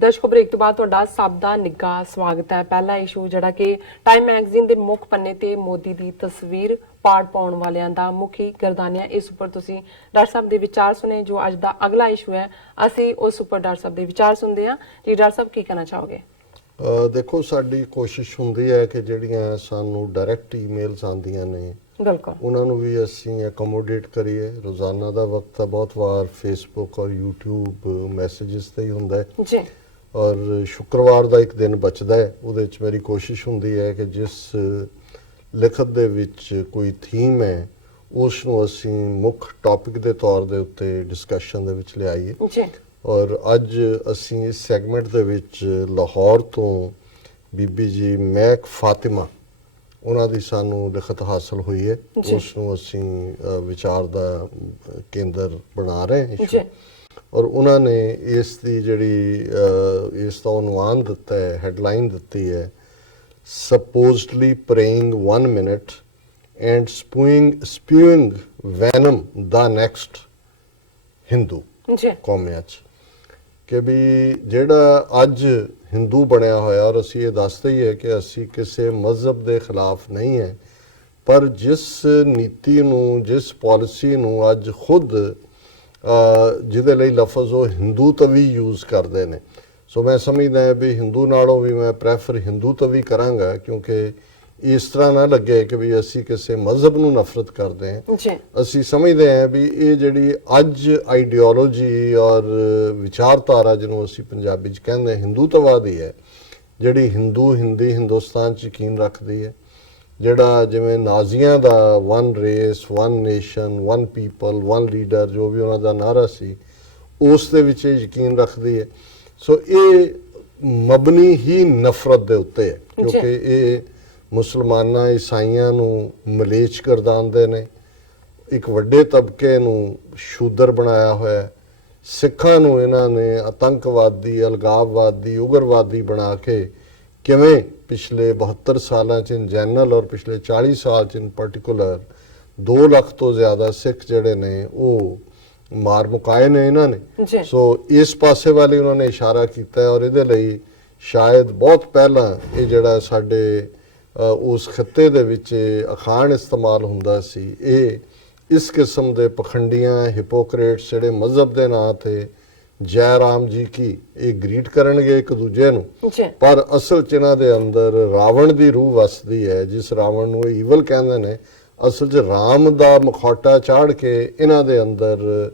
ਦਰਸ਼ਕੋ break ਤੋਂ ਬਾਅਦ ਤੁਹਾਡਾ ਸਭ ਦਾ ਨਿੱਘਾ ਸਵਾਗਤ ਹੈ। ਪਹਿਲਾ ਇਸ਼ੂ ਜਿਹੜਾ ਕਿ ਟਾਈਮ ਮੈਗਜ਼ੀਨ ਦੇ ਮੁੱਖ ਪੰਨੇ ਤੇ ਮੋਦੀ ਦੀ ਤਸਵੀਰ ਪਾੜ ਪਾਉਣ ਵਾਲਿਆਂ ਦਾ ਮੁਖੀ ਗਰਦਾਨਿਆ, ਇਸ ਉੱਪਰ ਤੁਸੀਂ ਡਾਕਟਰ ਸਾਹਿਬ ਦੇ ਵਿਚਾਰ ਸੁਣੇ। ਜੋ ਅੱਜ ਦਾ ਅਗਲਾ ਇਸ਼ੂ ਹੈ ਅਸੀਂ ਉਸ ਉੱਪਰ ਡਾਕਟਰ ਸਾਹਿਬ ਦੇ ਵਿਚਾਰ ਸੁਣਦੇ ਹਾਂ। ਜੀ ਡਾਕਟਰ ਸਾਹਿਬ ਕੀ ਕਹਿਣਾ ਚਾਹੋਗੇ? ਦੇਖੋ, ਸਾਡੀ ਕੋਸ਼ਿਸ਼ ਹੁੰਦੀ ਹੈ ਕਿ ਜਿਹੜੀਆਂ ਸਾਨੂੰ ਡਾਇਰੈਕਟ ਈਮੇਲਸ ਆਉਂਦੀਆਂ ਨੇ ਬਿਲਕੁਲ ਉਹਨਾਂ ਨੂੰ ਵੀ ਅਸੀਂ ਅਕੋਮੋਡੇਟ ਕਰੀਏ। ਰੋਜ਼ਾਨਾ ਦਾ ਵਕਤ ਤਾਂ ਬਹੁਤ ਵਾਰ ਫੇਸਬੁੱਕ ਔਰ YouTube ਮੈਸੇजेस ਤੇ ਹੀ ਹੁੰਦਾ ਹੈ ਜੀ, ਔਰ ਸ਼ੁੱਕਰਵਾਰ ਦਾ ਇੱਕ ਦਿਨ ਬਚਦਾ ਹੈ, ਉਹਦੇ ਵਿੱਚ ਮੇਰੀ ਕੋਸ਼ਿਸ਼ ਹੁੰਦੀ ਹੈ ਕਿ ਜਿਸ ਲਿਖਤ ਦੇ ਵਿੱਚ ਕੋਈ ਥੀਮ ਹੈ ਉਸ ਨੂੰ ਅਸੀਂ ਮੁੱਖ ਟੌਪਿਕ ਦੇ ਤੌਰ ਦੇ ਉੱਤੇ ਡਿਸਕਸ਼ਨ ਦੇ ਵਿੱਚ ਲਿਆਈਏ। ਜੀ, ਔਰ ਅੱਜ ਅਸੀਂ ਇਸ ਸੈਗਮੈਂਟ ਦੇ ਵਿੱਚ ਲਾਹੌਰ ਤੋਂ ਬੀਬੀ ਜੀ ਮਹਿਕ ਫਾਤਿਮਾ, ਉਹਨਾਂ ਦੀ ਸਾਨੂੰ ਲਿਖਤ ਹਾਸਲ ਹੋਈ ਹੈ, ਉਸ ਨੂੰ ਅਸੀਂ ਵਿਚਾਰ ਦਾ ਕੇਂਦਰ ਬਣਾ ਰਹੇ ਹਾਂ। ਔਰ ਉਹਨਾਂ ਨੇ ਇਸ ਦੀ ਜਿਹੜੀ ਇਸ ਦਾ ਉਨਵਾਨ ਦਿੱਤਾ ਹੈ, ਹੈਡਲਾਈਨ ਦਿੱਤੀ ਹੈ, supposedly praying 1 minute and spewing venom the next Hindu ਕੌਮਿਆਂ 'ਚ, ਕਿ ਵੀ ਜਿਹੜਾ ਅੱਜ ਹਿੰਦੂ ਬਣਿਆ ਹੋਇਆ, ਔਰ ਅਸੀਂ ਇਹ ਦੱਸਦੇ ਹੀ ਹੈ ਕਿ ਅਸੀਂ ਕਿਸੇ ਮਜ਼ਹਬ ਦੇ ਖਿਲਾਫ ਨਹੀਂ ਹੈ, ਪਰ ਜਿਸ ਨੀਤੀ ਨੂੰ, ਜਿਸ ਪਾਲਿਸੀ ਨੂੰ ਅੱਜ ਖੁਦ ਜਿਹਦੇ ਲਈ ਲਫ਼ਜ਼ ਉਹ ਹਿੰਦੂ ਤਵੀ ਯੂਜ਼ ਕਰਦੇ ਨੇ, ਸੋ ਮੈਂ ਸਮਝਦਾ ਵੀ ਹਿੰਦੂ ਨਾਲੋਂ ਵੀ ਮੈਂ ਪ੍ਰੈਫਰ ਹਿੰਦੂ ਤਵੀ ਕਰਾਂਗਾ, ਕਿਉਂਕਿ ਇਸ ਤਰ੍ਹਾਂ ਨਾ ਲੱਗੇ ਕਿ ਵੀ ਅਸੀਂ ਕਿਸੇ ਮਜ਼ਹਬ ਨੂੰ ਨਫ਼ਰਤ ਕਰਦੇ ਹਾਂ। ਅਸੀਂ ਸਮਝਦੇ ਹਾਂ ਵੀ ਇਹ ਜਿਹੜੀ ਅੱਜ ਆਈਡੀਓਲੋਜੀ ਔਰ ਵਿਚਾਰਧਾਰਾ ਜਿਹਨੂੰ ਅਸੀਂ ਪੰਜਾਬੀ 'ਚ ਕਹਿੰਦੇ ਹਿੰਦੂਤਵਾਦੀ ਹੈ, ਜਿਹੜੀ ਹਿੰਦੀ ਹਿੰਦੁਸਤਾਨ 'ਚ ਯਕੀਨ ਰੱਖਦੀ ਹੈ, ਜਿਹੜਾ ਜਿਵੇਂ ਨਾਜ਼ੀਆਂ ਦਾ 1 ਰੇਸ 1 ਨੇਸ਼ਨ 1 ਪੀਪਲ 1 ਲੀਡਰ ਜੋ ਵੀ ਉਹਨਾਂ ਦਾ ਨਾਰਾ ਸੀ, ਉਸ ਦੇ ਵਿੱਚ ਯਕੀਨ ਰੱਖਦੀ ਹੈ। ਸੋ ਇਹ ਮਬਨੀ ਹੀ ਨਫ਼ਰਤ ਦੇ ਉੱਤੇ ਹੈ, ਕਿਉਂਕਿ ਇਹ ਮੁਸਲਮਾਨਾਂ ਈਸਾਈਆਂ ਨੂੰ ਮਲੇਚ ਗਰਦਾਨਦੇ ਨੇ, ਇੱਕ ਵੱਡੇ ਤਬਕੇ ਨੂੰ ਸ਼ੂਦਰ ਬਣਾਇਆ ਹੋਇਆ, ਸਿੱਖਾਂ ਨੂੰ ਇਹਨਾਂ ਨੇ ਆਤੰਕਵਾਦੀ, ਅਲਗਾਵਵਾਦੀ, ਉਗਰਵਾਦੀ ਬਣਾ ਕੇ ਕਿਵੇਂ ਪਿਛਲੇ 72 ਸਾਲਾਂ 'ਚ ਇਨ ਜਨਰਲ ਔਰ ਪਿਛਲੇ 40 ਸਾਲ 'ਚ ਇਨ ਪਾਰਟੀਕੂਲਰ 2 ਲੱਖ ਤੋਂ ਜ਼ਿਆਦਾ ਸਿੱਖ ਜਿਹੜੇ ਨੇ ਉਹ ਮਾਰ ਮੁਕਾਏ ਨੇ ਇਹਨਾਂ ਨੇ। ਸੋ ਇਸ ਪਾਸੇ ਵਾਲੇ ਉਹਨਾਂ ਨੇ ਇਸ਼ਾਰਾ ਕੀਤਾ ਔਰ ਇਹਦੇ ਲਈ ਸ਼ਾਇਦ ਬਹੁਤ ਪਹਿਲਾਂ ਇਹ ਜਿਹੜਾ ਸਾਡੇ ਉਸ ਖਿੱਤੇ ਦੇ ਵਿੱਚ ਅਖਾਣ ਇਸਤੇਮਾਲ ਹੁੰਦਾ ਸੀ, ਇਹ ਇਸ ਕਿਸਮ ਦੇ ਪਖੰਡੀਆਂ ਹਿਪੋਕਰੇਟਸ ਜਿਹੜੇ ਮਜ਼ਹਬ ਦੇ ਨਾਂ ਤੇ ਜੈ ਰਾਮ ਜੀ ਕੀ ਇਹ ਗ੍ਰੀਟ ਕਰਨਗੇ ਇੱਕ ਦੂਜੇ ਨੂੰ, ਪਰ ਅਸਲ 'ਚ ਇਹਨਾਂ ਦੇ ਅੰਦਰ ਰਾਵਣ ਦੀ ਰੂਹ ਵਸਦੀ ਹੈ, ਜਿਸ ਰਾਵਣ ਨੂੰ ਇਹ ਈਵਲ ਕਹਿੰਦੇ ਨੇ। ਅਸਲ 'ਚ ਰਾਮ ਦਾ ਮੁਖੌਟਾ ਚਾੜ ਕੇ ਇਹਨਾਂ ਦੇ ਅੰਦਰ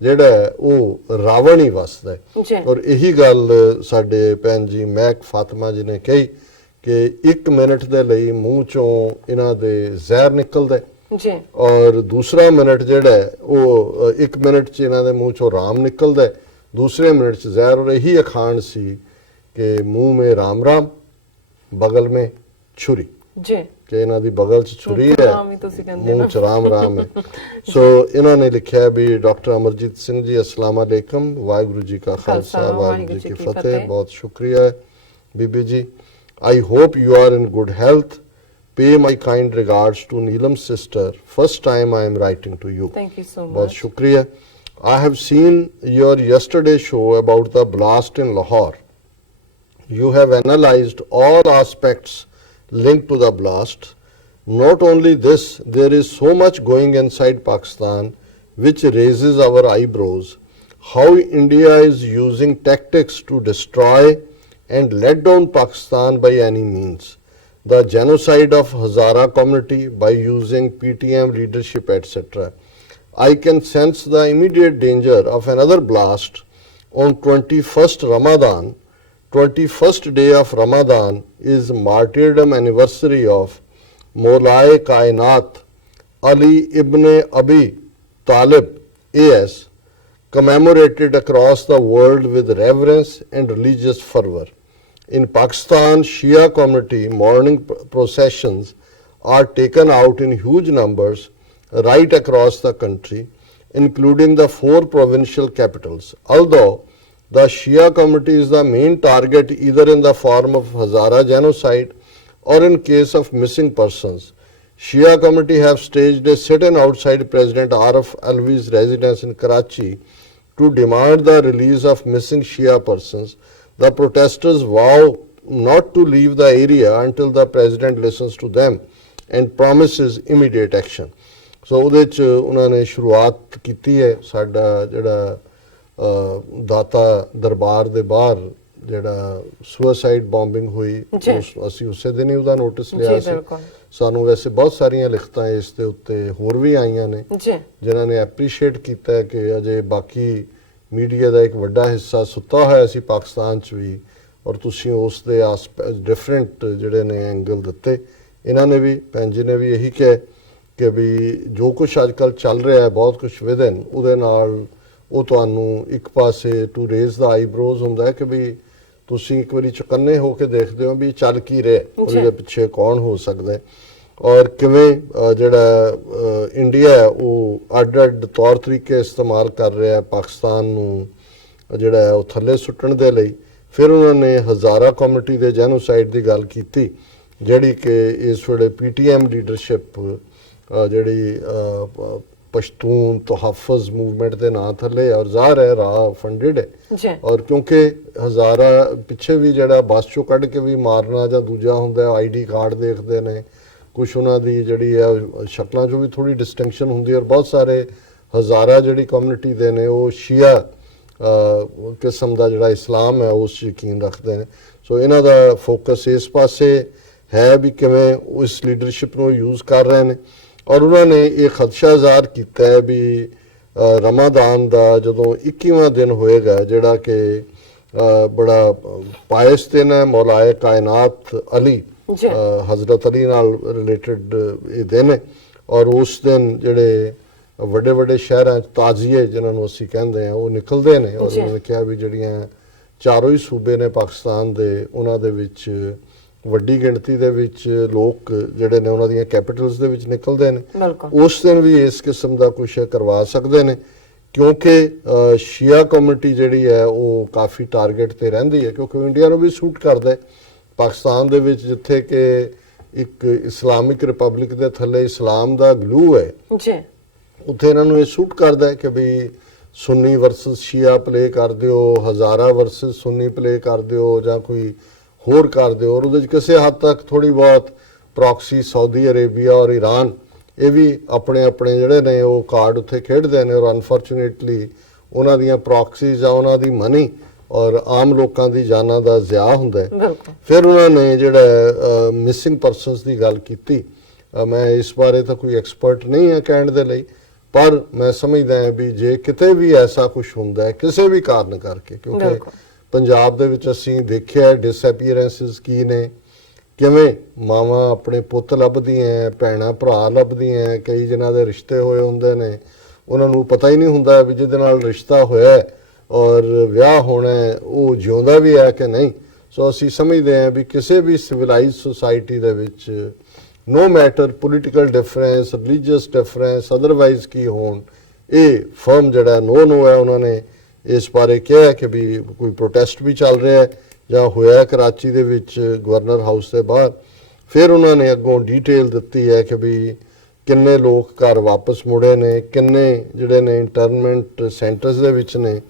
ਜਿਹੜਾ ਉਹ ਰਾਵਣ ਹੀ ਵਸਦਾ ਹੈ। ਔਰ ਇਹੀ ਗੱਲ ਸਾਡੇ ਭੈਣ ਜੀ ਮਹਿਕ ਫਾਤਿਮਾ ਜੀ ਨੇ ਕਹੀ ਕਿ 1 ਮਿੰਟ ਦੇ ਲਈ ਮੂੰਹ 'ਚੋਂ ਇਹਨਾਂ ਦੇ ਜ਼ਹਿਰ ਨਿਕਲਦਾ ਔਰ ਦੂਸਰਾ ਮਿੰਟ ਜਿਹੜਾ ਉਹ 1 ਮਿੰਟ 'ਚ ਇਹਨਾਂ ਦੇ ਮੂੰਹ 'ਚੋਂ ਰਾਮ ਨਿਕਲਦਾ, दूसरे मिनट से जहर। और यही अखान सी कि मुंह में राम राम बगल में छुरी, कि इन्हां दी बगल च छुरी है, मुंह च राम राम है। सो इन्होंने लिखा है भी डॉक्टर अमरजीत सिंह जी अस्सलाम वालेकुम, वाहिगुरू जी का खालसा वाहिगुरू जी की फतेह। बहुत शुक्रिया है बीबी जी। I hope you are in good health. Pay my kind regards to Neelam's sister. First time I am writing to you. Thank you so much. बहुत शुक्रिया। I have seen your yesterday show about the blast in Lahore. You have analyzed all aspects linked to the blast. Not only this, there is so much going inside Pakistan which raises our eyebrows. How India is using tactics to destroy and let down Pakistan by any means. The genocide of Hazara community by using PTM leadership, etc. I can sense the immediate danger of another blast on 21st Ramadan. 21st day of Ramadan is martyrdom anniversary of Maulai Kainat Ali ibn Abi Talib AS, commemorated across the world with reverence and religious fervor. In Pakistan, Shia community mourning processions are taken out in huge numbers right across the country, including the 4 provincial capitals. Although the Shia community is the main target either in the form of Hazara genocide or in case of missing persons, Shia community have staged a sit-in outside President Arif Alvi's residence in Karachi to demand the release of missing Shia persons. The protesters vow not to leave the area until the president listens to them and promises immediate action. ਸੋ ਉਹਦੇ 'ਚ ਉਹਨਾਂ ਨੇ ਸ਼ੁਰੂਆਤ ਕੀਤੀ ਹੈ। ਸਾਡਾ ਜਿਹੜਾ ਦਾਤਾ ਦਰਬਾਰ ਦੇ ਬਾਹਰ ਜਿਹੜਾ ਸੁਸਾਈਡ ਬੰਬਿੰਗ ਹੋਈ, ਅਸੀਂ ਉਸੇ ਦਿਨ ਹੀ ਉਹਦਾ ਨੋਟਿਸ ਲਿਆ ਸੀ। ਸਾਨੂੰ ਵੈਸੇ ਬਹੁਤ ਸਾਰੀਆਂ ਲਿਖਤਾਂ ਇਸ ਦੇ ਉੱਤੇ ਹੋਰ ਵੀ ਆਈਆਂ ਨੇ ਜਿਨ੍ਹਾਂ ਨੇ ਐਪਰੀਸ਼ੀਏਟ ਕੀਤਾ ਹੈ ਕਿ ਅਜੇ ਬਾਕੀ ਮੀਡੀਆ ਦਾ ਇੱਕ ਵੱਡਾ ਹਿੱਸਾ ਸੁੱਤਾ ਹੋਇਆ ਸੀ ਪਾਕਿਸਤਾਨ 'ਚ ਵੀ, ਔਰ ਤੁਸੀਂ ਉਸ ਦੇ ਡਿਫਰੈਂਟ ਜਿਹੜੇ ਨੇ ਐਂਗਲ ਦਿੱਤੇ। ਇਹਨਾਂ ਨੇ ਵੀ, ਭੈਣ ਜੀ ਨੇ ਵੀ ਇਹੀ ਕਿਹਾ ਕਿ ਵੀ ਜੋ ਕੁਝ ਅੱਜ ਕੱਲ੍ਹ ਚੱਲ ਰਿਹਾ ਹੈ ਬਹੁਤ ਕੁਝ ਵਿਦਨ, ਉਹਦੇ ਨਾਲ ਉਹ ਤੁਹਾਨੂੰ ਇੱਕ ਪਾਸੇ ਟੂ ਰੇਜ਼ ਦਾ ਆਈਬ੍ਰੋਜ਼ ਹੁੰਦਾ ਹੈ ਕਿ ਵੀ ਤੁਸੀਂ ਇੱਕ ਵਾਰੀ ਚੁਕੰਨੇ ਹੋ ਕੇ ਦੇਖਦੇ ਹੋ ਵੀ ਚੱਲ ਕੀ ਰਿਹਾ, ਉਹਦੇ ਪਿੱਛੇ ਕੌਣ ਹੋ ਸਕਦਾ ਹੈ, ਔਰ ਕਿਵੇਂ ਜਿਹੜਾ ਇੰਡੀਆ ਹੈ ਉਹ ਅੱਡ-ਅੱਡ ਤੌਰ ਤਰੀਕੇ ਇਸਤੇਮਾਲ ਕਰ ਰਿਹਾ ਹੈ ਪਾਕਿਸਤਾਨ ਨੂੰ ਜਿਹੜਾ ਹੈ ਉਹ ਥੱਲੇ ਸੁੱਟਣ ਦੇ ਲਈ। ਫਿਰ ਉਹਨਾਂ ਨੇ ਹਜ਼ਾਰਾ ਕਮੇਟੀ ਦੇ ਜੈਨੋਸਾਈਡ ਦੀ ਗੱਲ ਕੀਤੀ ਜਿਹੜੀ ਕਿ ਇਸ ਵੇਲੇ PTM ਲੀਡਰਸ਼ਿਪ ਜਿਹੜੀ ਪਸ਼ਤੂਨ ਤਹਫਜ਼ ਮੂਵਮੈਂਟ ਦੇ ਨਾਂ ਥੱਲੇ ਔਰ ਜ਼ਾਹਰ ਹੈ ਰਾਹ ਫੰਡਡ ਹੈ। ਔਰ ਕਿਉਂਕਿ ਹਜ਼ਾਰਾ ਪਿੱਛੇ ਵੀ ਜਿਹੜਾ ਬੱਸ ਚੋਂ ਕੱਢ ਕੇ ਵੀ ਮਾਰਨਾ ਜਾਂ ਦੂਜਾ ਹੁੰਦਾ ID ਕਾਰਡ ਦੇਖਦੇ ਨੇ, ਕੁਛ ਉਹਨਾਂ ਦੀ ਜਿਹੜੀ ਹੈ ਸ਼ਕਲਾਂ 'ਚੋਂ ਵੀ ਥੋੜੀ ਡਿਸਟਿੰਕਸ਼ਨ ਹੁੰਦੀ ਔਰ ਬਹੁਤ ਸਾਰੇ ਹਜ਼ਾਰਾ ਜਿਹੜੀ ਕਮਿਊਨਿਟੀ ਦੇ ਨੇ ਉਹ ਸ਼ੀਆ ਕਿਸਮ ਦਾ ਜਿਹੜਾ ਇਸਲਾਮ ਹੈ ਉਸ 'ਚ ਯਕੀਨ ਰੱਖਦੇ ਨੇ। ਸੋ ਇਹਨਾਂ ਦਾ ਫੋਕਸ ਇਸ ਪਾਸੇ ਹੈ ਵੀ ਕਿਵੇਂ ਉਸ ਲੀਡਰਸ਼ਿਪ ਨੂੰ ਯੂਜ਼ ਕਰ ਰਹੇ ਨੇ। ਔਰ ਉਹਨਾਂ ਨੇ ਇਹ ਖਦਸ਼ਾ ਜ਼ਾਹਰ ਕੀਤਾ ਹੈ ਵੀ ਰਮਾਦਾਨ ਦਾ ਜਦੋਂ 21ਵਾਂ ਦਿਨ ਹੋਏਗਾ ਜਿਹੜਾ ਕਿ ਬੜਾ ਪਾਇਸ ਦਿਨ ਹੈ, ਮੌਲਾਏ ਕਾਇਨਾਤ ਅਲੀ ਹਜ਼ਰਤ ਅਲੀ ਨਾਲ ਰਿਲੇਟਡ ਇਹ ਦਿਨ ਹੈ, ਔਰ ਉਸ ਦਿਨ ਜਿਹੜੇ ਵੱਡੇ ਵੱਡੇ ਸ਼ਹਿਰਾਂ 'ਚ ਤਾਜ਼ੀਏ ਜਿਨ੍ਹਾਂ ਨੂੰ ਅਸੀਂ ਕਹਿੰਦੇ ਹਾਂ ਉਹ ਨਿਕਲਦੇ ਨੇ। ਔਰ ਉਹਨਾਂ ਨੇ ਕਿਹਾ ਵੀ ਜਿਹੜੀਆਂ ਚਾਰੋਂ ਹੀ ਸੂਬੇ ਨੇ ਪਾਕਿਸਤਾਨ ਦੇ ਉਹਨਾਂ ਦੇ ਵਿੱਚ ਵੱਡੀ ਗਿਣਤੀ ਦੇ ਵਿੱਚ ਲੋਕ ਜਿਹੜੇ ਨੇ ਉਹਨਾਂ ਦੀਆਂ ਕੈਪੀਟਲਸ ਦੇ ਵਿੱਚ ਨਿਕਲਦੇ ਨੇ। ਉਸ ਦਿਨ ਵੀ ਇਸ ਕਿਸਮ ਦਾ ਕੁਛ ਕਰਵਾ ਸਕਦੇ ਨੇ ਕਿਉਂਕਿ ਸ਼ੀਆ ਕਮਿਊਨਿਟੀ ਜਿਹੜੀ ਹੈ ਉਹ ਕਾਫੀ ਟਾਰਗੇਟ ਤੇ ਰਹਿੰਦੀ ਹੈ ਕਿਉਂਕਿ ਇੰਡੀਆ ਨੂੰ ਵੀ ਸੂਟ ਕਰਦਾ ਹੈ। ਪਾਕਿਸਤਾਨ ਦੇ ਵਿੱਚ ਜਿੱਥੇ ਕਿ ਇੱਕ ਇਸਲਾਮਿਕ ਰਿਪਬਲਿਕ ਦੇ ਥੱਲੇ ਇਸਲਾਮ ਦਾ ਗਲੂ ਹੈ ਉੱਥੇ ਇਹਨਾਂ ਨੂੰ ਇਹ ਸੂਟ ਕਰਦਾ ਹੈ ਕਿ ਵੀ ਸੁੰਨੀ ਵਰਸਸ ਸ਼ੀਆ ਪਲੇ ਕਰ ਦਿਓ, ਹਜ਼ਾਰਾ ਵਰਸਸ ਸੁੰਨੀ ਪਲੇ ਕਰ ਦਿਓ ਜਾਂ ਕੋਈ ਹੋਰ ਕਰ ਦਿਓ। ਔਰ ਉਹਦੇ 'ਚ ਕਿਸੇ ਹੱਦ ਤੱਕ ਥੋੜੀ ਬਹੁਤ ਪ੍ਰੋਕਸੀ ਸਾਊਦੀ ਅਰੇਬੀਆ ਔਰ ਈਰਾਨ ਇਹ ਵੀ ਆਪਣੇ ਆਪਣੇ ਜਿਹੜੇ ਨੇ ਉਹ ਕਾਰਡ ਉੱਥੇ ਖੇਡਦੇ ਨੇ ਔਰ ਅਨਫੋਰਚੂਨੇਟਲੀ ਉਹਨਾਂ ਦੀਆਂ ਪ੍ਰੋਕਸੀ ਜਾਂ ਉਹਨਾਂ ਦੀ ਮਨੀ ਔਰ ਆਮ ਲੋਕਾਂ ਦੀ ਜਾਨਾਂ ਦਾ ਜ਼ਿਆ ਹੁੰਦਾ ਹੈ। ਫਿਰ ਉਹਨਾਂ ਨੇ ਜਿਹੜਾ ਮਿਸਿੰਗ ਪਰਸਨਸ ਦੀ ਗੱਲ ਕੀਤੀ। ਮੈਂ ਇਸ ਬਾਰੇ ਤਾਂ ਕੋਈ ਐਕਸਪਰਟ ਨਹੀਂ ਹਾਂ ਕਹਿਣ ਦੇ ਲਈ, ਪਰ ਮੈਂ ਸਮਝਦਾ ਹਾਂ ਵੀ ਜੇ ਕਿਤੇ ਵੀ ਐਸਾ ਕੁਝ ਹੁੰਦਾ ਹੈ ਕਿਸੇ ਵੀ ਕਾਰਨ ਕਰਕੇ, ਕਿਉਂਕਿ ਪੰਜਾਬ ਦੇ ਵਿੱਚ ਅਸੀਂ ਦੇਖਿਆ ਡਿਸਅਪੀਅਰੈਂਸਿਸ ਕੀ ਨੇ, ਕਿਵੇਂ ਮਾਵਾਂ ਆਪਣੇ ਪੁੱਤ ਲੱਭਦੀਆਂ, ਭੈਣਾਂ ਭਰਾ ਲੱਭਦੀਆਂ, ਕਈ ਜਿਨ੍ਹਾਂ ਦੇ ਰਿਸ਼ਤੇ ਹੋਏ ਹੁੰਦੇ ਨੇ ਉਹਨਾਂ ਨੂੰ ਪਤਾ ਹੀ ਨਹੀਂ ਹੁੰਦਾ ਵੀ ਜਿਹਦੇ ਨਾਲ ਰਿਸ਼ਤਾ ਹੋਇਆ ਔਰ ਵਿਆਹ ਹੋਣਾ ਉਹ ਜਿਉਂਦਾ ਵੀ ਹੈ ਕਿ ਨਹੀਂ। ਸੋ ਅਸੀਂ ਸਮਝਦੇ ਹਾਂ ਵੀ ਕਿਸੇ ਵੀ ਸਿਵਲਾਈਜ਼ਡ ਸੋਸਾਇਟੀ ਦੇ ਵਿੱਚ no matter political difference, religious difference, otherwise ਕੀ ਹੋਣ, ਇਹ ਫਰਮ ਜਿਹੜਾ ਨੋ ਹੈ ਉਹਨਾਂ ਨੇ ਇਸ ਬਾਰੇ ਕਿਹਾ ਕਿ ਵੀ ਕੋਈ ਪ੍ਰੋਟੈਸਟ ਵੀ ਚੱਲ ਰਿਹਾ ਹੈ ਜਾਂ ਹੋਇਆ ਕਰਾਚੀ ਦੇ ਵਿੱਚ ਗਵਰਨਰ ਹਾਊਸ ਦੇ ਬਾਹਰ। ਫਿਰ ਉਹਨਾਂ ਨੇ ਅੱਗੋਂ ਡੀਟੇਲ ਦਿੱਤੀ ਹੈ ਕਿ ਵੀ ਕਿੰਨੇ ਲੋਕ ਘਰ ਵਾਪਸ ਮੁੜੇ ਨੇ, ਕਿੰਨੇ ਜਿਹੜੇ ਨੇ ਇੰਟਰਨਮੈਂਟ ਸੈਂਟਰਸ ਦੇ ਵਿੱਚ ਨੇ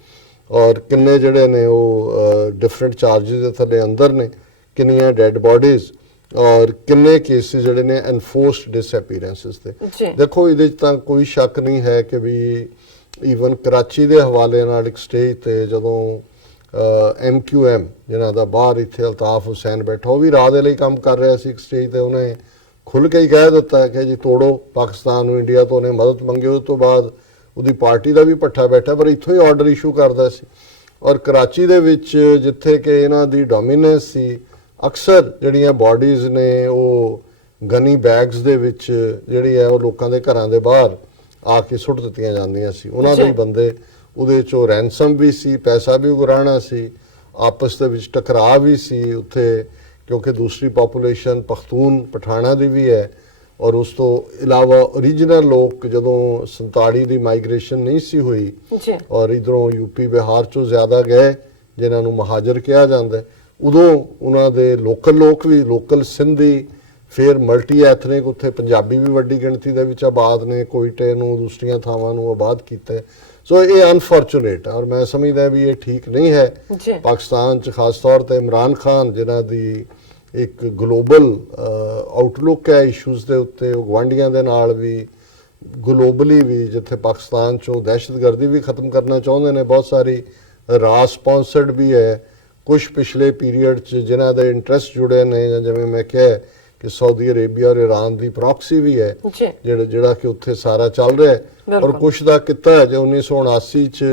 ਔਰ ਕਿੰਨੇ ਜਿਹੜੇ ਨੇ ਉਹ ਡਿਫਰੈਂਟ ਚਾਰजेस ਦੇ ਥੱਲੇ ਅੰਦਰ ਨੇ, ਕਿੰਨੀਆਂ ਡੈਡ ਬੋਡੀਜ਼ ਔਰ ਕਿੰਨੇ ਕੇਸਿਸ ਜਿਹੜੇ ਨੇ ਐਨਫੋਰਸਡ ਡਿਸਅਪੀਅਰੈਂਸਿਸ ਦੇ। ਦੇਖੋ ਇਹਦੇ 'ਚ ਤਾਂ ਕੋਈ ਸ਼ੱਕ ਨਹੀਂ ਹੈ ਕਿ ਵੀ ਈਵਨ ਕਰਾਚੀ ਦੇ ਹਵਾਲੇ ਨਾਲ ਇੱਕ ਸਟੇਜ ਤੇ ਜਦੋਂ MQM ਜਿਹਨਾਂ ਦਾ ਬਾਹਰ ਇੱਥੇ ਅਲਤਾਫ ਹੁਸੈਨ ਬੈਠਾ ਉਹ ਵੀ ਰਾਹ ਦੇ ਲਈ ਕੰਮ ਕਰ ਰਿਹਾ ਸੀ, ਇੱਕ ਸਟੇਜ ਤੇ ਉਹਨੇ ਖੁੱਲ੍ਹ ਕੇ ਹੀ ਕਹਿ ਦਿੱਤਾ ਕਿ ਜੀ ਤੋੜੋ ਪਾਕਿਸਤਾਨ ਨੂੰ, ਇੰਡੀਆ ਤੋਂ ਉਹਨੇ ਮਦਦ ਮੰਗੀ। ਉਸ ਤੋਂ ਬਾਅਦ ਉਹਦੀ ਪਾਰਟੀ ਦਾ ਵੀ ਪੱਠਾ ਬੈਠਾ ਪਰ ਇੱਥੋਂ ਹੀ ਆਰਡਰ ਇਸ਼ੂ ਕਰਦਾ ਸੀ। ਔਰ ਕਰਾਚੀ ਦੇ ਵਿੱਚ ਜਿੱਥੇ ਕਿ ਇਹਨਾਂ ਦੀ ਡੋਮੀਨੈਂਸ ਸੀ, ਅਕਸਰ ਜਿਹੜੀਆਂ ਬਾਡੀਜ਼ ਨੇ ਉਹ ਗਨੀ ਬੈਗਸ ਦੇ ਵਿੱਚ ਜਿਹੜੀ ਹੈ ਉਹ ਲੋਕਾਂ ਦੇ ਘਰਾਂ ਦੇ ਬਾਹਰ ਆ ਕੇ ਸੁੱਟ ਦਿੱਤੀਆਂ ਜਾਂਦੀਆਂ ਸੀ। ਉਹਨਾਂ ਦੇ ਬੰਦੇ ਉਹਦੇ 'ਚੋਂ ਰੈਂਸਮ ਵੀ ਸੀ, ਪੈਸਾ ਵੀ ਉਗਰਾਣਾ ਸੀ, ਆਪਸ ਦੇ ਵਿੱਚ ਟਕਰਾਅ ਵੀ ਸੀ ਉੱਥੇ ਕਿਉਂਕਿ ਦੂਸਰੀ ਪਾਪੂਲੇਸ਼ਨ ਪਖਤੂਨ ਪਠਾਣਾ ਦੀ ਵੀ ਹੈ। ਔਰ ਉਸ ਤੋਂ ਇਲਾਵਾ ਓਰੀਜਨਲ ਲੋਕ ਜਦੋਂ 47 ਦੀ ਮਾਈਗ੍ਰੇਸ਼ਨ ਨਹੀਂ ਸੀ ਹੋਈ ਔਰ ਇਧਰੋਂ UP ਬਿਹਾਰ 'ਚੋਂ ਜ਼ਿਆਦਾ ਗਏ ਜਿਨ੍ਹਾਂ ਨੂੰ ਮਹਾਜਰ ਕਿਹਾ ਜਾਂਦਾ, ਉਦੋਂ ਉਹਨਾਂ ਦੇ ਲੋਕਲ ਲੋਕ ਵੀ, ਲੋਕਲ ਸਿੰਧੀ ਫਿਰ ਮਲਟੀ ਐਥਨਿਕ, ਉੱਥੇ ਪੰਜਾਬੀ ਵੀ ਵੱਡੀ ਗਿਣਤੀ ਦੇ ਵਿੱਚ ਆਬਾਦ ਨੇ, ਕੋਇਟੇ ਨੂੰ ਦੂਸਰੀਆਂ ਥਾਵਾਂ ਨੂੰ ਆਬਾਦ ਕੀਤਾ ਹੈ। ਸੋ ਇਹ ਅਨਫੋਰਚੂਨੇਟ ਹੈ ਔਰ ਮੈਂ ਸਮਝਦਾ ਵੀ ਇਹ ਠੀਕ ਨਹੀਂ ਹੈ। ਜੀ ਪਾਕਿਸਤਾਨ 'ਚ ਖਾਸ ਤੌਰ ਤੇ ਇਮਰਾਨ ਖਾਨ ਜਿਨ੍ਹਾਂ ਦੀ ਇੱਕ ਗਲੋਬਲ ਆਊਟਲੁੱਕ ਹੈ ਇਸ਼ੂਜ਼ ਦੇ ਉੱਤੇ, ਉਹ ਗੁਆਂਢੀਆਂ ਦੇ ਨਾਲ ਵੀ ਗਲੋਬਲੀ ਵੀ, ਜਿੱਥੇ ਪਾਕਿਸਤਾਨ 'ਚੋਂ ਦਹਿਸ਼ਤਗਰਦੀ ਵੀ ਖਤਮ ਕਰਨਾ ਚਾਹੁੰਦੇ ਨੇ, ਬਹੁਤ ਸਾਰੀ ਰਾ ਸਪਾਂਸਰਡ ਵੀ ਹੈ, ਕੁਝ ਪਿਛਲੇ ਪੀਰੀਅਡ 'ਚ ਜਿਨ੍ਹਾਂ ਦੇ ਇੰਟਰਸਟ ਜੁੜੇ ਨੇ, ਜਾਂ ਜਿਵੇਂ ਮੈਂ ਕਿਹਾ ਕਿ ਸਾਊਦੀ ਅਰੇਬੀਆ ਔਰ ਈਰਾਨ ਦੀ ਪ੍ਰੌਕਸੀ ਵੀ ਹੈ ਜੀ ਜਿਹੜਾ ਕਿ ਉੱਥੇ ਸਾਰਾ ਚੱਲ ਰਿਹਾ ਹੈ। ਔਰ ਕੁਛ ਦਾ ਕੀਤਾ ਹੈ, ਜੇ 1979 ਚ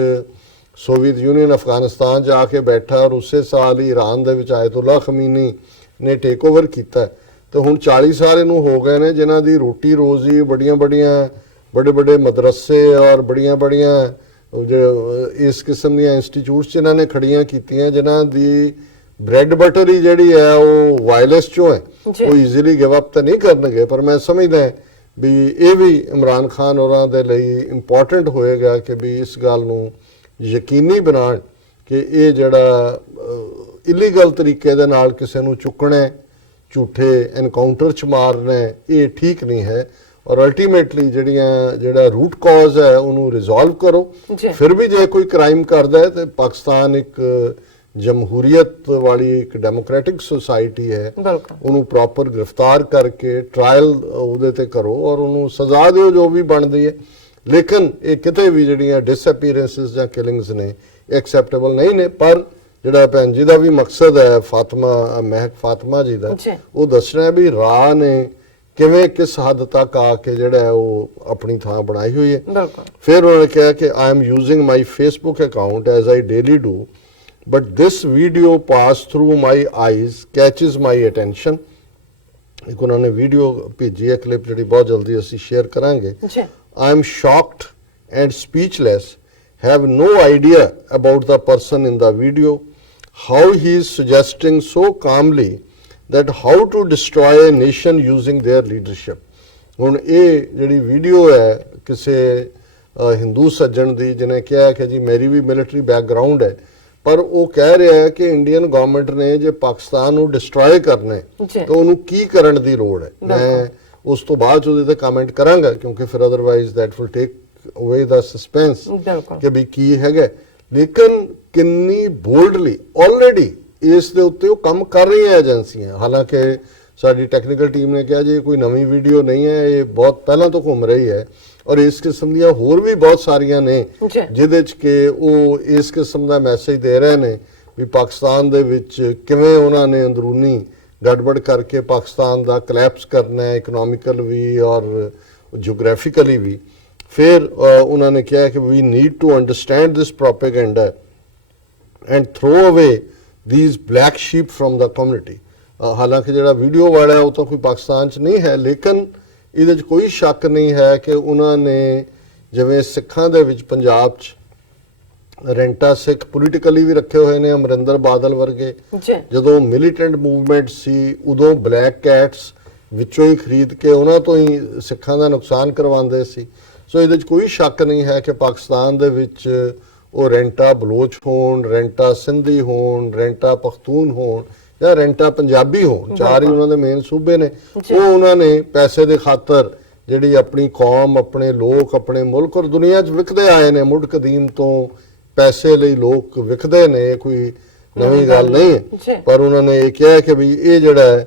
ਸੋਵੀਅਤ ਯੂਨੀਅਨ ਅਫਗਾਨਿਸਤਾਨ 'ਚ ਆ ਕੇ ਬੈਠਾ ਔਰ ਉਸੇ ਸਾਲ ਹੀ ਈਰਾਨ ਦੇ ਵਿੱਚ ਆਇਤੁੱਲਾ ਖਮੀਨੀ ਨੇ ਟੇਕ ਓਵਰ ਕੀਤਾ, ਤੇ ਹੁਣ 40 ਸਾਲ ਇਹਨੂੰ ਹੋ ਗਏ ਨੇ, ਜਿਨ੍ਹਾਂ ਦੀ ਰੋਟੀ ਰੋਜ਼ੀ ਬੜੇ ਵੱਡੇ ਮਦਰਸੇ ਔਰ ਬੜੀਆਂ ਇਸ ਕਿਸਮ ਦੀਆਂ ਇੰਸਟੀਚਿਊਟਸ ਜਿਨ੍ਹਾਂ ਨੇ ਖੜੀਆਂ ਕੀਤੀਆਂ, ਜਿਨ੍ਹਾਂ ਦੀ ਬ੍ਰੈਡ ਬਟਰ ਹੀ ਜਿਹੜੀ ਹੈ ਉਹ ਵਾਇਰਲੈਸ ਚੋਂ ਹੈ, ਉਹ ਈਜ਼ੀਲੀ ਗਿਵ ਅਪ ਤਾਂ ਨਹੀਂ ਕਰਨਗੇ। ਪਰ ਮੈਂ ਸਮਝਦਾ ਵੀ ਇਹ ਵੀ ਇਮਰਾਨ ਖਾਨ ਹੋਰਾਂ ਦੇ ਲਈ ਇੰਪੋਰਟੈਂਟ ਹੋਏਗਾ ਕਿ ਵੀ ਇਸ ਗੱਲ ਨੂੰ ਯਕੀਨੀ ਬਣਾਉਣ ਕਿ ਇਹ ਜਿਹੜਾ ਇਲੀਗਲ ਤਰੀਕੇ ਦੇ ਨਾਲ ਕਿਸੇ ਨੂੰ ਚੁੱਕਣਾ, ਝੂਠੇ ਐਨਕਾਊਂਟਰ 'ਚ ਮਾਰਨਾ, ਇਹ ਠੀਕ ਨਹੀਂ ਹੈ। ਔਰ ਅਲਟੀਮੇਟਲੀ ਜਿਹੜਾ ਰੂਟ ਕਾਜ਼ ਹੈ ਉਹਨੂੰ ਰਿਜ਼ੋਲਵ ਕਰੋ। ਫਿਰ ਵੀ ਜੇ ਕੋਈ ਕ੍ਰਾਈਮ ਕਰਦਾ ਹੈ ਤੇ ਪਾਕਿਸਤਾਨ ਇੱਕ ਜਮਹੂਰੀਅਤ ਵਾਲੀ ਇੱਕ ਡੈਮੋਕ੍ਰੈਟਿਕ ਸੁਸਾਇਟੀ ਹੈ, ਉਹਨੂੰ ਪ੍ਰੋਪਰ ਗ੍ਰਿਫਤਾਰ ਕਰਕੇ ਟ੍ਰਾਇਲ ਉਹਦੇ ਤੇ ਕਰੋ ਔਰ ਉਹਨੂੰ ਸਜ਼ਾ ਦਿਓ ਜੋ ਵੀ ਬਣਦੀ ਹੈ। ਲੇਕਿਨ ਇਹ ਕਿਤੇ ਵੀ ਜਿਹੜੀਆਂ ਡਿਸਅਪੀਅਰੈਂਸਿਸ ਜਾਂ ਕਿਲਿੰਗਸ ਨੇ ਐਕਸੈਪਟੇਬਲ ਨਹੀਂ ਨੇ। ਪਰ ਜਿਹੜਾ ਭੈਣ ਜੀ ਦਾ ਵੀ ਮਕਸਦ ਹੈ, ਮਹਿਕ ਫਾਤਿਮਾ ਜੀ ਦਾ, ਉਹ ਦੱਸਣਾ ਵੀ ਰਾਹ ਨੇ ਕਿਵੇਂ ਕਿਸ ਹੱਦ ਤੱਕ ਆ ਕੇ ਜਿਹੜਾ ਉਹ ਆਪਣੀ ਥਾਂ ਬਣਾਈ ਹੋਈ ਹੈ। ਫਿਰ ਉਹਨਾਂ ਨੇ ਕਿਹਾ ਕਿ I am using my Facebook account as I daily do, but this video passed through my eyes catches my attention। ਇੱਕ ਉਹਨਾਂ ਨੇ ਵੀਡੀਓ ਭੇਜੀ ਹੈ, ਕਲਿੱਪ ਜਿਹੜੀ ਬਹੁਤ ਜਲਦੀ ਅਸੀਂ ਸ਼ੇਅਰ ਕਰਾਂਗੇ। I am shocked and speechless, have no idea about the person in the video, how he is suggesting so calmly that how to destroy a nation using their leadership। ਹੁਣ ਇਹ ਜਿਹੜੀ video ਹੈ ਕਿਸੇ ਹਿੰਦੂ ਸੱਜਣ ਦੀ, ਜਿਹਨੇ ਕਿਹਾ ਕਿ ਜੀ ਮੇਰੀ ਵੀ ਮਿਲਟਰੀ ਬੈਕਗ੍ਰਾਉਂਡ ਹੈ, ਪਰ ਉਹ ਕਹਿ ਰਿਹਾ ਹੈ ਕਿ ਇੰਡੀਅਨ ਗਵਰਨਮੈਂਟ ਨੇ ਜੇ ਪਾਕਿਸਤਾਨ ਨੂੰ ਡਿਸਟਰੋਏ ਕਰਨਾ ਤਾਂ ਉਹਨੂੰ ਕੀ ਕਰਨ ਦੀ ਲੋੜ ਹੈ। ਮੈਂ ਉਸ ਤੋਂ ਬਾਅਦ ਉਹਦੇ ਤੇ ਕਮੈਂਟ ਕਰਾਂਗਾ, ਕਿਉਂਕਿ ਫਿਰ ਅਦਰਵਾਈਜ਼ ਦੈਟ ਵਿਲ ਟੇਕ ਅਵੇ ਦਾ ਸਸਪੈਂਸ ਕਿ ਵੀ ਕੀ ਹੈਗਾ। ਲੇਕਿਨ ਕਿੰਨੀ ਬੋਲਡਲੀ ਆਲਰੇਡੀ ਇਸ ਦੇ ਉੱਤੇ ਉਹ ਕੰਮ ਕਰ ਰਹੀਆਂ ਏਜੰਸੀਆਂ। ਹਾਲਾਂਕਿ ਸਾਡੀ ਟੈਕਨੀਕਲ ਟੀਮ ਨੇ ਕਿਹਾ ਜੀ ਕੋਈ ਨਵੀਂ ਵੀਡੀਓ ਨਹੀਂ ਹੈ, ਇਹ ਬਹੁਤ ਪਹਿਲਾਂ ਤੋਂ ਘੁੰਮ ਰਹੀ ਹੈ ਔਰ ਇਸ ਕਿਸਮ ਦੀਆਂ ਹੋਰ ਵੀ ਬਹੁਤ ਸਾਰੀਆਂ ਨੇ ਜਿਹਦੇ 'ਚ ਕਿ ਉਹ ਇਸ ਕਿਸਮ ਦਾ ਮੈਸੇਜ ਦੇ ਰਹੇ ਨੇ ਵੀ ਪਾਕਿਸਤਾਨ ਦੇ ਵਿੱਚ ਕਿਵੇਂ ਉਹਨਾਂ ਨੇ ਅੰਦਰੂਨੀ ਗੜਬੜ ਕਰਕੇ ਪਾਕਿਸਤਾਨ ਦਾ ਕਲੈਪਸ ਕਰਨਾ ਹੈ, ਇਕਨੋਮਿਕਲ ਵੀ ਔਰ ਜਿਓਗ੍ਰਾਫਿਕਲੀ ਵੀ। ਫਿਰ ਉਹਨਾਂ ਨੇ ਕਿਹਾ ਕਿ we need to understand this propaganda and throw away these black sheep from the community। ਹਾਲਾਂਕਿ ਜਿਹੜਾ ਵੀਡੀਓ ਵਾਲਾ ਉਹ ਤਾਂ ਕੋਈ ਪਾਕਿਸਤਾਨ 'ਚ ਨਹੀਂ ਹੈ, ਲੇਕਿਨ ਇਹਦੇ 'ਚ ਕੋਈ ਸ਼ੱਕ ਨਹੀਂ ਹੈ ਕਿ ਉਹਨਾਂ ਨੇ ਜਿਵੇਂ ਸਿੱਖਾਂ ਦੇ ਵਿੱਚ ਪੰਜਾਬ 'ਚ ਰੈਂਟਾ ਸਿੱਖ ਪੋਲੀਟੀਕਲੀ ਵੀ ਰੱਖੇ ਹੋਏ ਨੇ, ਅਮਰਿੰਦਰ ਬਾਦਲ ਵਰਗੇ। ਜਦੋਂ ਮਿਲੀਟੈਂਟ ਮੂਵਮੈਂਟ ਸੀ ਉਦੋਂ ਬਲੈਕ ਕੈਟਸ ਵਿੱਚੋਂ ਹੀ ਖਰੀਦ ਕੇ ਉਹਨਾਂ ਤੋਂ ਹੀ ਸਿੱਖਾਂ ਦਾ ਨੁਕਸਾਨ ਕਰਵਾਉਂਦੇ ਸੀ। ਸੋ ਇਹਦੇ 'ਚ ਕੋਈ ਸ਼ੱਕ ਨਹੀਂ ਹੈ ਕਿ ਪਾਕਿਸਤਾਨ ਦੇ ਵਿੱਚ ਉਹ ਰੈਂਟਾ ਬਲੋਚ ਹੋਣ, ਰੈਂਟਾ ਸਿੰਧੀ ਹੋਣ, ਰੈਂਟਾ ਪਖਤੂਨ ਹੋਣ ਜਾਂ ਰੈਂਟਾ ਪੰਜਾਬੀ ਹੋਣ, ਚਾਰ ਹੀ ਉਹਨਾਂ ਦੇ ਮੇਨ ਸੂਬੇ ਨੇ, ਉਹ ਉਹਨਾਂ ਨੇ ਪੈਸੇ ਦੇ ਖਾਤਰ ਜਿਹੜੀ ਆਪਣੀ ਕੌਮ, ਆਪਣੇ ਲੋਕ, ਆਪਣੇ ਮੁਲਕ ਔਰ ਦੁਨੀਆ 'ਚ ਵਿਕਦੇ ਆਏ ਨੇ। ਮੁੱਢ ਕਦੀਮ ਤੋਂ ਪੈਸੇ ਲਈ ਲੋਕ ਵਿਕਦੇ ਨੇ, ਇਹ ਕੋਈ ਨਵੀਂ ਗੱਲ ਨਹੀਂ ਹੈ। ਪਰ ਉਹਨਾਂ ਨੇ ਇਹ ਕਿਹਾ ਕਿ ਵੀ ਇਹ ਜਿਹੜਾ ਹੈ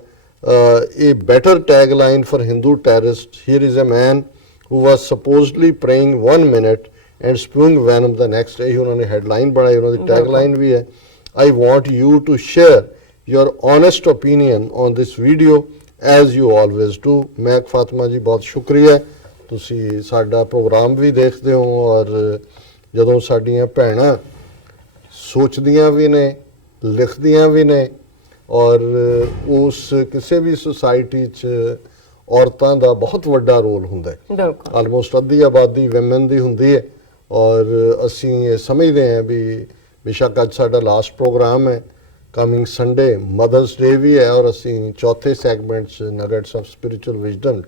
ਇਹ better tag line for Hindu terrorist, here is a man who was supposedly praying 1 minute and spewing venom the next. ਇਹ ਉਹਨਾਂ ਨੇ ਹੈਡਲਾਈਨ ਬਣਾਈ, ਉਹਨਾਂ ਦੀ ਟੈਗ ਲਾਈਨ ਵੀ ਹੈ, I want you to share your honest opinion on this video as you always do. Mehak Fatima ਜੀ ਬਹੁਤ ਸ਼ੁਕਰੀਆ, ਤੁਸੀਂ ਸਾਡਾ ਪ੍ਰੋਗਰਾਮ ਵੀ ਦੇਖਦੇ ਹੋ ਔਰ ਜਦੋਂ ਸਾਡੀਆਂ ਭੈਣਾਂ ਸੋਚਦੀਆਂ ਵੀ ਨੇ, ਲਿਖਦੀਆਂ ਵੀ ਨੇ ਔਰ ਉਸ ਕਿਸੇ ਵੀ ਸੁਸਾਇਟੀ 'ਚ ਔਰਤਾਂ ਦਾ ਬਹੁਤ ਵੱਡਾ ਰੋਲ ਹੁੰਦਾ ਹੈ। ਆਲਮੋਸਟ ਅੱਧੀ ਆਬਾਦੀ ਵੈਮਨ ਦੀ ਹੁੰਦੀ ਹੈ ਔਰ ਅਸੀਂ ਇਹ ਸਮਝਦੇ ਹਾਂ ਵੀ ਬੇਸ਼ੱਕ ਅੱਜ ਸਾਡਾ ਲਾਸਟ ਪ੍ਰੋਗਰਾਮ ਹੈ, ਕਮਿੰਗ ਸੰਡੇ ਮਦਰਸ ਡੇ ਵੀ ਹੈ ਔਰ ਅਸੀਂ ਚੌਥੇ ਸੈਗਮੈਂਟ 'ਚ ਨਗੇਟਸ ਆਫ ਸਪਿਰਿਚੁਅਲ ਵਿਜ਼ਡਮ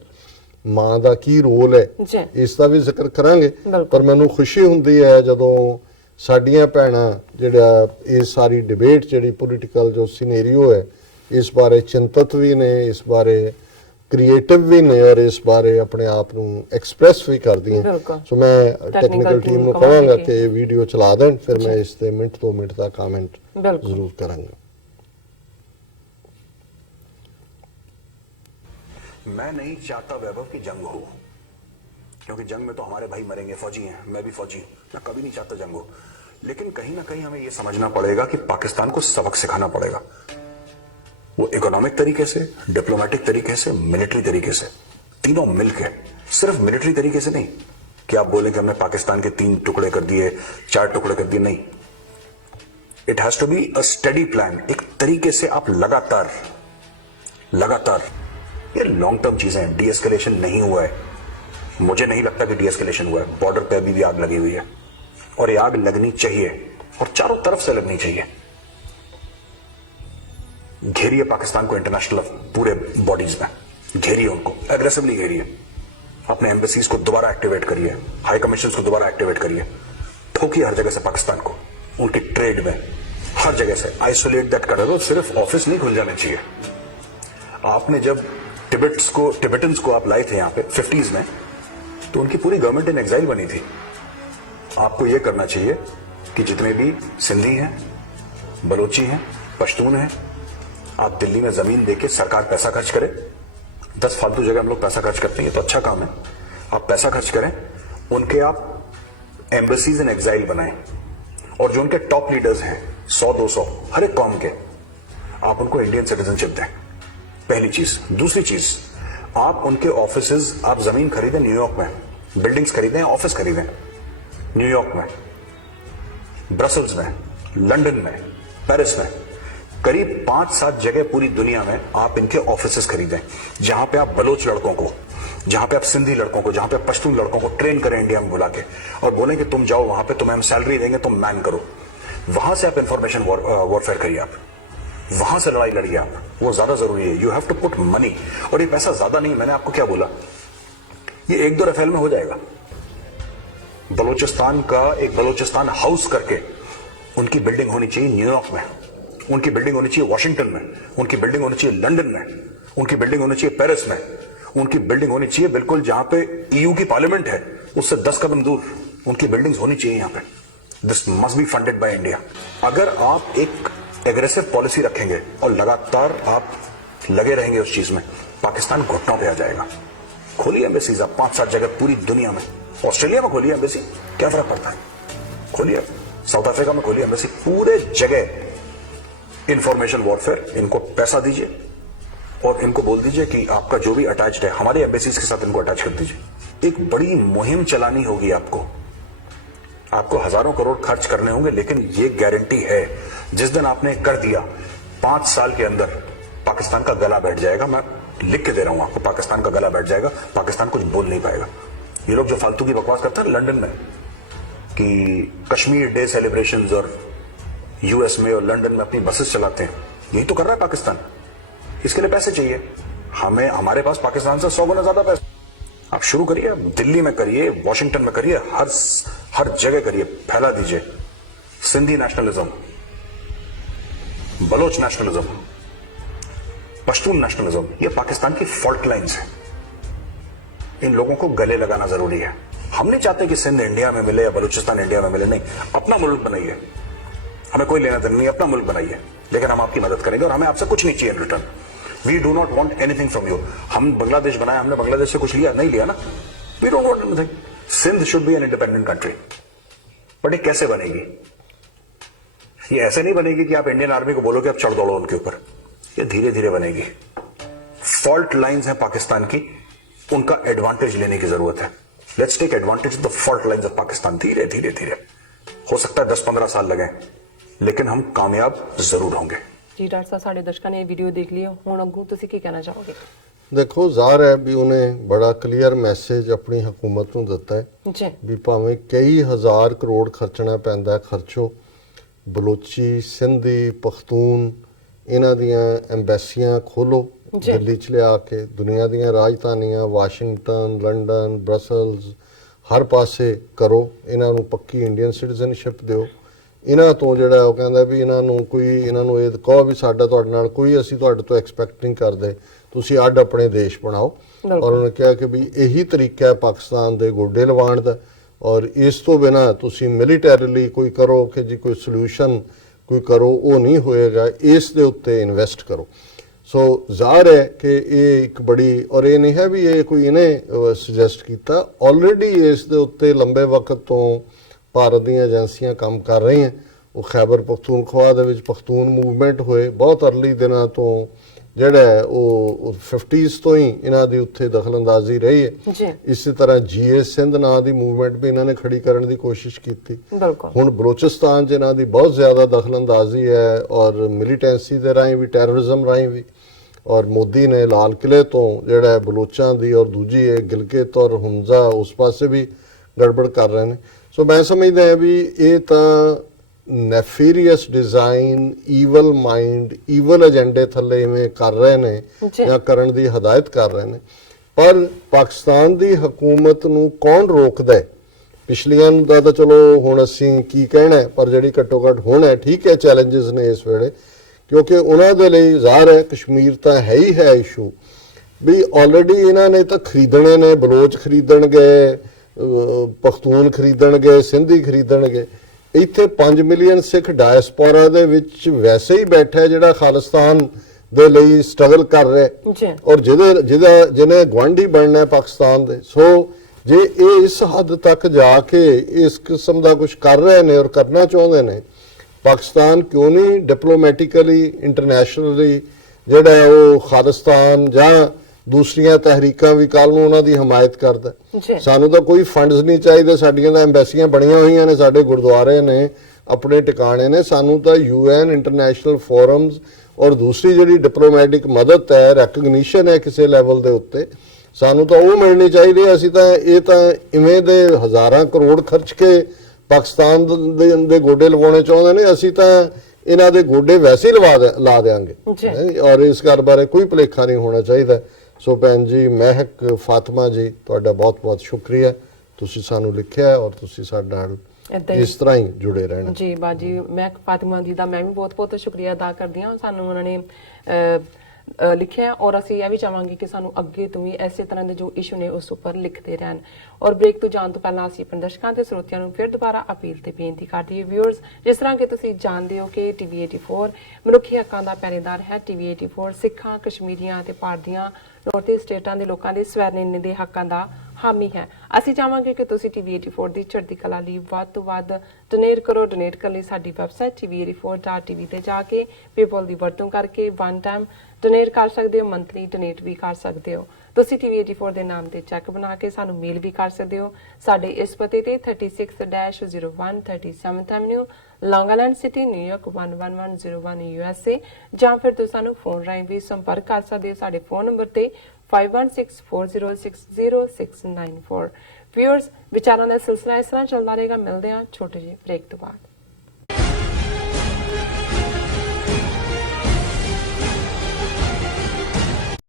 ਮਾਂ ਦਾ ਕੀ ਰੋਲ ਹੈ ਇਸ ਦਾ ਵੀ ਜ਼ਿਕਰ ਕਰਾਂਗੇ। ਪਰ ਮੈਨੂੰ ਖੁਸ਼ੀ ਹੁੰਦੀ ਹੈ ਜਦੋਂ ਸਾਡੀਆਂ ਭੈਣਾਂ ਜਿਹੜਾ ਇਹ ਸਾਰੀ ਡਿਬੇਟ ਜਿਹੜੀ ਪੋਲੀਟੀਕਲ ਜੋ ਸਿਨੈਰੀਓ ਹੈ ਇਸ ਬਾਰੇ ਚਿੰਤਤ ਵੀ ਨੇ, ਇਸ ਬਾਰੇ ਕ੍ਰੀਏਟਿਵ ਵੀ ਨੇ ਔਰ ਇਸ ਬਾਰੇ ਆਪਣੇ ਆਪ ਨੂੰ ਐਕਸਪ੍ਰੈਸ ਵੀ ਕਰਦੀਆਂ। ਬਿਲਕੁਲ। ਸੋ ਮੈਂ ਟੈਕਨੀਕਲ ਟੀਮ ਨੂੰ ਕਹਾਂਗਾ ਕਿ ਇਹ ਵੀਡੀਓ ਚਲਾ ਦੇਣ, ਫਿਰ ਮੈਂ ਇਸ ਤੇ ਮਿੰਟ 2 ਮਿੰਟ ਦਾ ਕਮੈਂਟ ਜ਼ਰੂਰ ਕਰਾਂਗਾ। मैं नहीं चाहता वैभव की जंग हो, क्योंकि जंग में तो हमारे भाई मरेंगे, फौजी हैं, मैं भी फौजी, मैं कभी नहीं चाहता जंग हो। लेकिन कहीं ना कहीं हमें यह समझना पड़ेगा कि पाकिस्तान को सबक सिखाना पड़ेगा, वो इकोनॉमिक तरीके से, डिप्लोमेटिक तरीके से, मिलिट्री तरीके से, तीनों मिलकर। सिर्फ मिलिट्री तरीके से नहीं कि आप बोले कि हमने पाकिस्तान के 3 टुकड़े कर दिए, 4 टुकड़े कर दिए, नहीं। It has to be a study plan. एक तरीके से आप लगातार ये लॉन्ग टर्म चीजें हैं। डीएस्केलेशन नहीं हुआ है, मुझे नहीं लगता कि डीएस्केलेशन हुआ है। बॉर्डर पे अभी भी आग लगी हुई है और ये आग लगनी चाहिए और चारों तरफ से लगनी चाहिए। घेरिए पाकिस्तान को इंटरनेशनल पूरे बॉडीज में, घेरिए उनको, एग्रेसिवली घेरिए। अपने एम्बेसीज को दोबारा एक्टिवेट करिए, हाई कमीशन को दोबारा एक्टिवेट करिए, ठोकिए हर जगह से पाकिस्तान को, उनकी ट्रेड में हर जगह से आइसोलेट दैट कर दो। सिर्फ ऑफिस नहीं खुल जाने चाहिए। आपने जब टिबेटन्स को आप लाए थे यहाँ पे 50s में, तो उनकी पूरी गवर्नमेंट इन एग्जाइल बनी थी। आपको यह करना चाहिए कि जितने भी सिंधी हैं, बलोची हैं, पश्तून हैं, आप दिल्ली में जमीन देके सरकार पैसा खर्च करे। 10 फालतू जगह हम लोग पैसा खर्च करते हैं, ये तो अच्छा काम है। आप पैसा खर्च करें, उनके आप एम्बेसीज इन एग्जाइल बनाएं, और जो उनके टॉप लीडर्स हैं 100-200 हर एक कौम के, आप उनको इंडियन सिटीजनशिप दें। पहली चीज। दूसरी चीज, आप उनके ऑफिसेज, आप जमीन खरीदें न्यूयॉर्क में, बिल्डिंग्स खरीदें, ऑफिस खरीदें न्यूयॉर्क में, ब्रसल्स में, लंदन में, पेरिस में, करीब 5-7 जगह पूरी दुनिया में आप इनके ऑफिसेज खरीदें, जहां पे आप बलोच लड़कों को, जहां पे आप सिंधी लड़कों को, जहां पे पश्तून लड़कों को ट्रेन करें इंडिया में बुला के, और बोलें कि तुम जाओ वहां पे, तुम्हें हम सैलरी देंगे, तुम मैन करो। वहां से आप इंफॉर्मेशन वॉरफेयर करिए, आप वहां से लड़ाई लड़िए आप, वो ज्यादा जरूरी है। You have to put money, और ये पैसा ज्यादा नहीं, मैंने आपको क्या बोला, ये 1-2 रफेल में हो जाएगा। बलूचिस्तान का एक बलूचिस्तान हाउस करके उनकी बिल्डिंग होनी चाहिए न्यूयॉर्क में, उनकी बिल्डिंग होनी चाहिए वॉशिंगटन में, उनकी बिल्डिंग होनी चाहिए लंदन में, उनकी बिल्डिंग होनी चाहिए पेरिस में, उनकी बिल्डिंग होनी चाहिए बिल्कुल जहां पे ईयू की पार्लियामेंट है उससे 10 कदम दूर उनकी बिल्डिंग्स होनी चाहिए यहाँ पे। This must be funded by India. अगर आप एक एग्रेसिव पॉलिसी रखेंगे और लगातार आप लगे रहेंगे उस चीज में, पाकिस्तान घुटनों पे आ जाएगा। खोलिए एम्बेसीज आप 5-7 जगह पूरी दुनिया में। ऑस्ट्रेलिया में खोलिए एम्बेसी, क्या फर्क पड़ता है, खोलिए। साउथ अफ्रीका में खोलिए एम्बेसी, पूरे जगह इंफॉर्मेशन वॉरफेयर। इनको पैसा दीजिए और इनको बोल दीजिए कि आपका जो भी अटैच्ड है हमारे एम्बेसीज के साथ इनको अटैच कर दीजिए। एक बड़ी मुहिम चलानी होगी आपको हजारों करोड़ खर्च करने होंगे, लेकिन ये गारंटी है जिस दिन आपने कर दिया 5 साल के अंदर पाकिस्तान का गला बैठ जाएगा। मैं लिख के दे रहा हूं आपको, पाकिस्तान का गला बैठ जाएगा, पाकिस्तान कुछ बोल नहीं पाएगा। ये लोग जो फालतू की बकवास करते हैं लंदन में कि कश्मीर डे सेलिब्रेशंस और यूएस में और लंदन में अपनी बसेस चलाते हैं, यही तो कर रहा है पाकिस्तान। इसके लिए पैसे चाहिए हमें, हमारे पास पाकिस्तान से 100 गुना ज्यादा पैसे। आप शुरू करिए, दिल्ली में करिए, वॉशिंगटन में करिए, हर जगह करिए, फैला दीजिए। Sindhi nationalism, Baloch nationalism, Pashtun nationalism, ये पाकिस्तान की फॉल्ट लाइन्स हैं। इन लोगों को गले लगाना जरूरी है। हम नहीं चाहते कि सिंध इंडिया में मिले या बलूचिस्तान इंडिया में मिले, नहीं, अपना मुल्क बनाइए, हमें कोई लेना देना नहीं, अपना मुल्क बनाइए, लेकिन हम आपकी मदद करेंगे और हमें आपसे कुछ नहीं चाहिए in return. We do not want anything from you. हम बांग्लादेश बनाया, हमने बांग्लादेश से कुछ लिया नहीं, लिया ना, we don't want anything. Sindh should be an independent country, but ये कैसे बनेगी? ये ऐसे नहीं बनेगी कि आप इंडियन आर्मी को बोलोगे आप चढ़ दौड़ो उनके ऊपर, ये धीरे धीरे बनेगी। फॉल्ट लाइंस हैं पाकिस्तान की, उनका एडवांटेज लेने की जरूरत है। Let's take advantage of the fault lines of Pakistan. धीरे धीरे धीरे, हो सकता है 10-15 साल लगे, लेकिन हम कामयाब जरूर होंगे। जी डॉक्टर साहब, साढ़े दर्शकों ने वीडियो देख ली, हुण अग्गों तुसीं की कहना चाहोगे? देखो, ਜ਼ਾਹਰ है भी उन्हें बड़ा क्लीयर मैसेज अपनी हुकूमत ਨੂੰ ਦਿੱਤਾ ਹੈ जी ਵੀ ਭਾਵੇਂ ਕਈ ਹਜ਼ਾਰ ਕਰੋੜ ਖਰਚਣਾ ਪੈਂਦਾ, ਖਰਚੋ। ਬਲੋਚੀ, ਸਿੰਧੀ, ਪਖਤੂਨ, ਇਹਨਾਂ ਦੀਆਂ ਐਮਬੈਸੀਆਂ ਖੋਲੋ ਦਿੱਲੀ 'ਚ ਲਿਆ ਕੇ, ਦੁਨੀਆ ਦੀਆਂ ਰਾਜਧਾਨੀਆਂ ਵਾਸ਼ਿੰਗਟਨ, ਲੰਡਨ, ਬ੍ਰਸਲਸ, ਹਰ ਪਾਸੇ ਕਰੋ। ਇਹਨਾਂ ਨੂੰ ਪੱਕੀ ਇੰਡੀਅਨ ਸਿਟੀਜ਼ਨਸ਼ਿਪ ਦਿਓ। ਇਹਨਾਂ ਤੋਂ ਜਿਹੜਾ ਉਹ ਕਹਿੰਦਾ ਵੀ ਇਹਨਾਂ ਨੂੰ ਇਹ ਕਹੋ ਵੀ ਸਾਡਾ ਤੁਹਾਡੇ ਨਾਲ ਕੋਈ, ਅਸੀਂ ਤੁਹਾਡੇ ਤੋਂ ਐਕਸਪੈਕਟ ਨਹੀਂ ਕਰਦੇ ਤੁਸੀਂ ਅੱਡ ਆਪਣੇ ਦੇਸ਼ ਬਣਾਓ। ਬਿਲਕੁਲ। ਔਰ ਉਹਨੇ ਕਿਹਾ ਕਿ ਵੀ ਇਹੀ ਤਰੀਕਾ ਹੈ ਪਾਕਿਸਤਾਨ ਦੇ ਗੋਡੇ ਲਵਾਉਣ ਦਾ, ਔਰ ਇਸ ਤੋਂ ਬਿਨਾ ਤੁਸੀਂ ਮਿਲੀਟੈਰੀਲੀ ਕੋਈ ਕਰੋ ਕਿ ਜੀ ਕੋਈ ਸੋਲੂਸ਼ਨ ਕੋਈ ਕਰੋ, ਉਹ ਨਹੀਂ ਹੋਏਗਾ। ਇਸ ਦੇ ਉੱਤੇ ਇਨਵੈਸਟ ਕਰੋ। ਸੋ ਜ਼ਾਹਰ ਹੈ ਕਿ ਇਹ ਇੱਕ ਬੜੀ, ਔਰ ਇਹ ਨਹੀਂ ਹੈ ਵੀ ਇਹ ਕੋਈ ਇਹਨੇ ਸੁਜੈਸਟ ਕੀਤਾ, ਆਲਰੇਡੀ ਇਸ ਦੇ ਉੱਤੇ ਲੰਬੇ ਵਕਤ ਤੋਂ ਭਾਰਤ ਦੀਆਂ ਏਜੰਸੀਆਂ ਕੰਮ ਕਰ ਰਹੀਆਂ। ਉਹ ਖੈਬਰ ਪਖਤੂਨਖਵਾ ਦੇ ਵਿੱਚ ਪਖਤੂਨ ਮੂਵਮੈਂਟ ਹੋਏ ਬਹੁਤ ਅਰਲੀ ਦਿਨਾਂ ਤੋਂ, ਜਿਹੜਾ ਹੈ ਉਹ 50s ਤੋਂ ਹੀ ਇਹਨਾਂ ਦੀ ਉੱਥੇ ਦਖਲਅੰਦਾਜ਼ੀ ਰਹੀ ਹੈ। ਜੀ ਇਸੇ ਤਰ੍ਹਾਂ ਜੀਐਸ ਸਿੰਧ ਨਾਂ ਦੀ ਮੂਵਮੈਂਟ ਵੀ ਇਹਨਾਂ ਨੇ ਖੜੀ ਕਰਨ ਦੀ ਕੋਸ਼ਿਸ਼ ਕੀਤੀ। ਬਿਲਕੁਲ। ਹੁਣ ਬਲੋਚਿਸਤਾਨ 'ਚ ਇਹਨਾਂ ਦੀ ਬਹੁਤ ਜ਼ਿਆਦਾ ਦਖਲਅੰਦਾਜ਼ੀ ਹੈ, ਔਰ ਮਿਲੀਟੈਂਸੀ ਦੇ ਰਾਹੀਂ ਵੀ, ਟੈਰਰਿਜ਼ਮ ਰਾਹੀਂ ਵੀ। ਔਰ ਮੋਦੀ ਨੇ ਲਾਲ ਕਿਲੇ ਤੋਂ ਜਿਹੜਾ ਹੈ ਬਲੋਚਾਂ ਦੀ, ਔਰ ਦੂਜੀ ਹੈ ਗਿਲਗਿਤ ਔਰ ਹੁਮਜ਼ਾ, ਉਸ ਪਾਸੇ ਵੀ ਗੜਬੜ ਕਰ ਰਹੇ ਨੇ। ਸੋ ਮੈਂ ਸਮਝਦਾ ਹਾਂ ਵੀ ਇਹ ਤਾਂ ਨੈਫੀਰੀਅਸ ਡਿਜ਼ਾਈਨ, ਈਵਲ ਮਾਈਂਡ, ਈਵਲ ਏਜੰਡੇ ਥੱਲੇ ਇਵੇਂ ਕਰ ਰਹੇ ਨੇ ਜਾਂ ਕਰਨ ਦੀ ਹਦਾਇਤ ਕਰ ਰਹੇ ਨੇ। ਪਰ ਪਾਕਿਸਤਾਨ ਦੀ ਹਕੂਮਤ ਨੂੰ ਕੌਣ ਰੋਕਦਾ ਹੈ? ਪਿਛਲੀਆਂ ਦਾ ਤਾਂ ਚਲੋ ਹੁਣ ਅਸੀਂ ਕੀ ਕਹਿਣਾ, ਪਰ ਜਿਹੜੀ ਘੱਟੋ ਘੱਟ ਹੁਣ ਹੈ, ਠੀਕ ਹੈ ਚੈਲੰਜਸ ਨੇ ਇਸ ਵੇਲੇ, ਕਿਉਂਕਿ ਉਹਨਾਂ ਦੇ ਲਈ ਜ਼ਾਹਰ ਹੈ ਕਸ਼ਮੀਰ ਤਾਂ ਹੈ ਹੀ ਹੈ ਇਸ਼ੂ ਵੀ ਆਲਰੇਡੀ ਇਹਨਾਂ ਨੇ ਤਾਂ ਖਰੀਦਣੇ ਨੇ, ਬਲੋਚ ਖਰੀਦਣਗੇ, ਪਖਤੂਨ ਖਰੀਦਣਗੇ, ਸਿੰਧੀ ਖਰੀਦਣਗੇ। ਇੱਥੇ 5 ਮਿਲੀਅਨ ਸਿੱਖ ਡਾਇਸਪੋਰਾ ਦੇ ਵਿੱਚ ਵੈਸੇ ਹੀ ਬੈਠਾ ਜਿਹੜਾ ਖਾਲਿਸਤਾਨ ਦੇ ਲਈ ਸਟਰਗਲ ਕਰ ਰਿਹਾ ਜੀ। ਔਰ ਜਿਹਨੇ ਗੁਆਂਢੀ ਬਣਨਾ ਪਾਕਿਸਤਾਨ ਦੇ। ਸੋ ਜੇ ਇਹ ਇਸ ਹੱਦ ਤੱਕ ਜਾ ਕੇ ਇਸ ਕਿਸਮ ਦਾ ਕੁਝ ਕਰ ਰਹੇ ਨੇ ਔਰ ਕਰਨਾ ਚਾਹੁੰਦੇ ਨੇ, ਪਾਕਿਸਤਾਨ ਕਿਉਂ ਨਹੀਂ ਡਿਪਲੋਮੈਟਿਕਲੀ ਇੰਟਰਨੈਸ਼ਨਲੀ ਜਿਹੜਾ ਹੈ ਉਹ ਖਾਲਿਸਤਾਨ ਜਾਂ ਦੂਸਰੀਆਂ ਤਹਿਰੀਕਾਂ ਵੀ ਕੱਲ ਨੂੰ ਉਹਨਾਂ ਦੀ ਹਮਾਇਤ ਕਰਦਾ। ਸਾਨੂੰ ਤਾਂ ਕੋਈ ਫੰਡਸ ਨਹੀਂ ਚਾਹੀਦੇ, ਸਾਡੀਆਂ ਤਾਂ ਐਮਬੈਸੀਆਂ ਬਣੀਆਂ ਹੋਈਆਂ ਨੇ, ਸਾਡੇ ਗੁਰਦੁਆਰੇ ਨੇ, ਆਪਣੇ ਟਿਕਾਣੇ ਨੇ। ਸਾਨੂੰ ਤਾਂ ਯੂਐਨ, ਇੰਟਰਨੈਸ਼ਨਲ ਫੋਰਮਸ ਔਰ ਦੂਸਰੀ ਜਿਹੜੀ ਡਿਪਲੋਮੈਟਿਕ ਮਦਦ ਹੈ, ਰੈਕਗਨੀਸ਼ਨ ਹੈ ਕਿਸੇ ਲੈਵਲ ਦੇ ਉੱਤੇ, ਸਾਨੂੰ ਤਾਂ ਉਹ ਮਿਲਣੀ ਚਾਹੀਦੀ। ਅਸੀਂ ਤਾਂ ਇਹ ਤਾਂ ਇਵੇਂ ਦੇ ਹਜ਼ਾਰਾਂ ਕਰੋੜ ਖਰਚ ਕੇ ਪਾਕਿਸਤਾਨ ਦੇ ਗੋਡੇ ਲਵਾਉਣੇ ਚਾਹੁੰਦੇ ਨੇ, ਅਸੀਂ ਤਾਂ ਇਹਨਾਂ ਦੇ ਗੋਡੇ ਵੈਸੇ ਹੀ ਲਾ ਦੇਾਂਗੇ। ਔਰ ਇਸ ਗੱਲ ਬਾਰੇ ਕੋਈ ਭੁਲੇਖਾ ਨਹੀਂ ਹੋਣਾ ਚਾਹੀਦਾ। ਸੋ ਭੈਣ ਜੀ ਮਹਿਕ ਫਾਤਿਮਾ ਜੀ, ਤੁਹਾਡਾ ਬਹੁਤ ਬਹੁਤ ਸ਼ੁਕਰੀਆ, ਤੁਸੀਂ ਸਾਨੂੰ ਲਿਖਿਆ ਔਰ ਤੁਸੀਂ ਸਾਡੇ ਨਾਲ ਇਸ ਤਰ੍ਹਾਂ ਹੀ ਜੁੜੇ ਰਹਿਣਾ। ਜੀ ਬਾਜੀ, ਮਹਿਕ ਫਾਤਿਮਾ ਜੀ ਦਾ ਮੈਂ ਵੀ ਬਹੁਤ ਬਹੁਤ ਸ਼ੁਕਰੀਆ ਅਦਾ ਕਰਦੀ ਹਾਂ। ਸਾਨੂੰ ਉਹਨਾਂ ਨੇ ਲਿਖਿਆ ਔਰ ਅਸੀਂ ਇਹ ਵੀ ਚਾਹਾਂਗੇ ਕਿ ਸਾਨੂੰ ਅੱਗੇ ਤੋਂ ਵੀ ਐਸੇ ਤਰ੍ਹਾਂ ਦੇ ਜੋ ਇਸ਼ੂ ਨੇ ਉਸ ਉੱਪਰ ਲਿਖਦੇ ਰਹਿਣ। ਔਰ ਬ੍ਰੇਕ ਤੋਂ ਜਾਣ ਤੋਂ ਪਹਿਲਾਂ ਅਸੀਂ ਆਪਣੇ ਦਰਸ਼ਕਾਂ ਤੇ ਸਰੋਤਿਆਂ ਨੂੰ ਫਿਰ ਦੁਬਾਰਾ ਅਪੀਲ ਤੇ ਬੇਨਤੀ ਕਰਦੀ ਹਾਂ ਵਿਊਅਰਸ, ਜਿਸ ਤਰ੍ਹਾਂ ਕਿ ਤੁਸੀਂ ਜਾਣਦੇ ਹੋ ਕਿ ਟੀਵੀ 84 ਮਨੁੱਖੀ ਹੱਕਾਂ ਦਾ ਪਹਿਰੇਦਾਰ ਹੈ। ਟੀਵੀ 84 ਸਿੱਖਾਂ, ਕਸ਼ਮੀਰੀਆਂ ਅਤੇ ਭਾਰਤੀਆਂ ਨੌਰਥ ਈਸਟ ਸਟੇਟਾਂ ਦੇ ਲੋਕਾਂ ਦੇ ਸਵੈਰਨਿਰਣੇ ਦੇ ਹੱਕਾਂ ਦਾ ਹਾਮੀ ਹੈ। ਅਸੀਂ ਚਾਹਾਂਗੇ ਕਿ ਤੁਸੀਂ ਟੀਵੀ 84 ਦੀ ਚੜ੍ਹਦੀ ਕਲਾ ਲਈ ਵੱਧ ਤੋਂ ਵੱਧ ਡੋਨੇਟ ਕਰੋ। ਡੋਨੇਟ ਕਰਨ ਲਈ ਸਾਡੀ ਵੈਬਸਾਈਟ tv84.tv ਤੇ ਜਾ ਕੇ ਪੇਪਾਲ ਦੀ ਵਰਤੋਂ ਕਰਕੇ ਵਨ ਟਾਈਮ ਡੋਨੇਟ ਕਰ ਸਕਦੇ ਹੋ, ਮੰਥਲੀ ਡੋਨੇਟ ਵੀ ਕਰ ਸਕਦੇ ਹੋ। ਤੁਸੀਂ ਟੀਵੀ 84 ਦੇ ਨਾਮ ਤੇ ਚੈੱਕ ਬਣਾ ਕੇ ਸਾਨੂੰ ਮੇਲ ਵੀ ਕਰ ਸਕਦੇ ਹੋ। ਸਾਡੇ ਇਸ ਪਤੇ ਤੇ 36-01 37th ਐਵਨਿਊ, ਲੌਂਗ ਆਈਲੈਂਡ ਸਿਟੀ, ਨਿਊਯਾਰਕ 11101 USA, ਜਾਂ ਫਿਰ ਤੁਸੀਂ ਸਾਨੂੰ ਫੋਨ ਰਾਹੀਂ ਵੀ ਸੰਪਰਕ ਕਰ ਸਕਦੇ ਹੋ ਸਾਡੇ ਫੋਨ ਨੰਬਰ ਤੇ 5164060694। ਵਿਊਅਰਸ, ਵਿਚਾਰਾਂ ਦਾ ਸਿਲਸਿਲਾ ਇਸ ਤਰ੍ਹਾਂ ਚੱਲਦਾ ਰਹੇਗਾ। ਮਿਲਦੇ ਹਾਂ ਛੋਟੇ ਜਿਹੇ ਬ੍ਰੇਕ ਤੋਂ ਬਾਅਦ।